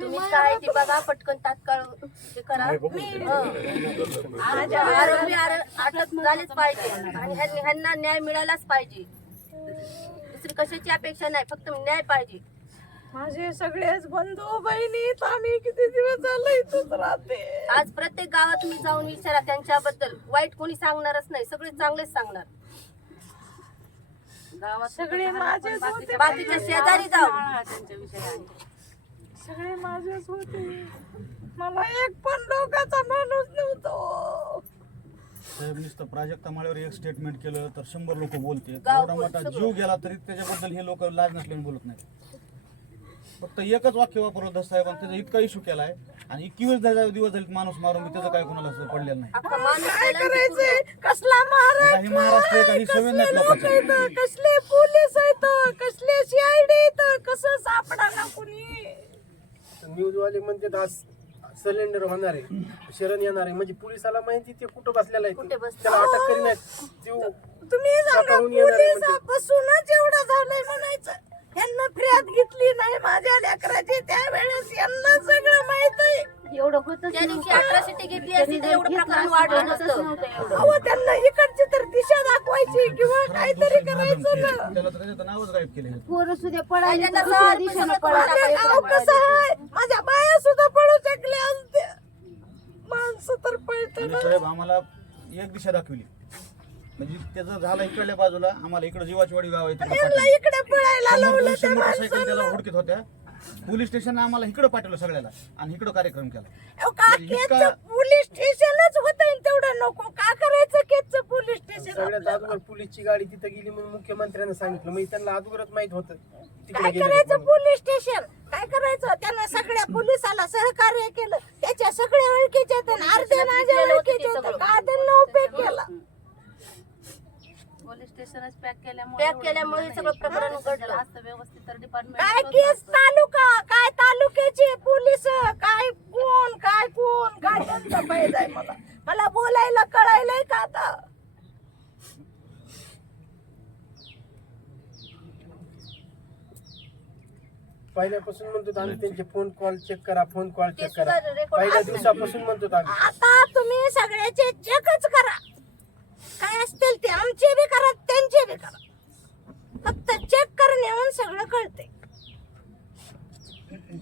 तुम्ही काय ती बघा पटकन तात्काळ हे करा. आरोपी अटक झालीच पाहिजे आणि ह्यांना न्याय मिळालाच पाहिजे. दुसरी कशाची अपेक्षा नाही, फक्त न्याय पाहिजे. माझे सगळेच बंधू बहिणी आम्ही किती दिवस झाले इथंच राहते. आज प्रत्येक गावात तुम्ही जाऊन विचारा त्यांच्याबद्दल, वाईट कोणी सांगणारच नाही, सगळे चांगलेच सांगणार. गावात सगळे माझेच होते, बाकीच्या शेजारी जाऊ, सगळे माझेच होते. मला एक पण लोकांचा माणूस नव्हतो. साहेब नुसतं प्राजक्ता माळ्यावर एक स्टेटमेंट केलं तर 100 लोक बोलते. गाव एवढा मोठा जीव गेला तरी त्याच्याबद्दल हे लोक लाज नसल्याने बोलत नाही. फक्त एकच वाक्य वापरलं दस साहेबांनी, त्याचा इतका इशू केलाय आणि 21 दिवस झाले माणूस मारून त्याचं काय कोणाला पडलेलं नाही. अख्खा माणूस काय गेला. करायचंय? कसला आता हे महाराष्ट्र आहे का? ही सवय नाही लोकांची. कसले पोलीस आहेत, कसले सीआयडी आहेत, कसं सापडा ना कुणी. न्यूजवाले म्हणतात आज सिलेंडर होणार आहे, शरण येणार आहे, म्हणजे पोलिसाला माहिती ते कुठं बसलेला आहे, कुठे बसला? त्याला अटक करीत तुम्ही सांगा, स्वतःहून येणार आहे म्हणजे. पोलिसापासूनच एवढं झालंय म्हणायचं. यांना फिर्याद घेतली नाही माझ्या लेकराची, त्यावेळेस यांना सगळं माहित आहे. एवढं होतं त्या दिवशी अट्रॉसिटी घेतली असती तर एवढं प्रकरण वाढलं नसतं. अहो त्यांना इकडची तर दिशा दाखवायची किंवा काहीतरी करायचं ना. त्याला तर त्याचं नावच गायब केलं. पोरं सुद्धा पळाली तर दुसऱ्या दिशेने पळाली. माझं गाव कसं आहे, माझ्या बाया सुद्धा पळू शकल्या असत्या. माणसं तर पळत आणि साहेब आम्हाला एक दिशा दाखवली, म्हणजे त्याचं झालं इकडल्या बाजूला, आम्हाला इकडे जीवाची वाडी गाव आहे तिकडे पाठवलं. इकडे पळायला लावलं 200 त्या मोटरसायकल त्याला माणसाला. हुडकीत होत्या. पोलीस स्टेशन आम्हाला इकडे पाठवलं सगळ्याला आणि इकडे कार्यक्रम केला. अहो, का म्हणजे केजचं इतका- पोलीस स्टेशनच होतं तेवढं नको का करायचं केजचं पोलीस स्टेशन सगळ्यात आपल्याला? अगोदर पोलीसची गाडी तिथं गेली म्हणून मुख्यमंत्र्यांना सांगितलं, म्हणजे त्यांना अगोदरच माहित होतं तिकडे काय गेले करायचं पोलीस स्टेशन, काय करायचं? त्यांना सगळ्या पोलिसाला सहकार्य केलं, त्याच्या सगळ्या ओळखीचे आहेत आणि अर्धे माझ्या ओळखीचे आहेत. का त्यांना उपयोग केला? पोलीस स्टेशनच पॅक केल्यामुळे हे सगळं प्रकरण घडलं. जास्त व्यवस्थित तर डिपार्टमेंट काय केस तालुका, काय तालुक्याचे पोलीस, काय कोण काय त्यांचा पाहिजे आहे मला. मला बोलायला कळायलंय का आता? पहिल्यापासून म्हणतो आम्ही त्यांचे फोन कॉल चेक करा, फोन कॉल ते चेक सुद्धा करा. रेकॉर्ड पहिल्या दिवसापासून म्हणतो आम्ही. आता तुम्ही सगळ्याचे चेकच करा, काय असतील ते आमचे बी करा त्यांचे बी करा. फक्त चेक करण्याहून सगळं कळते.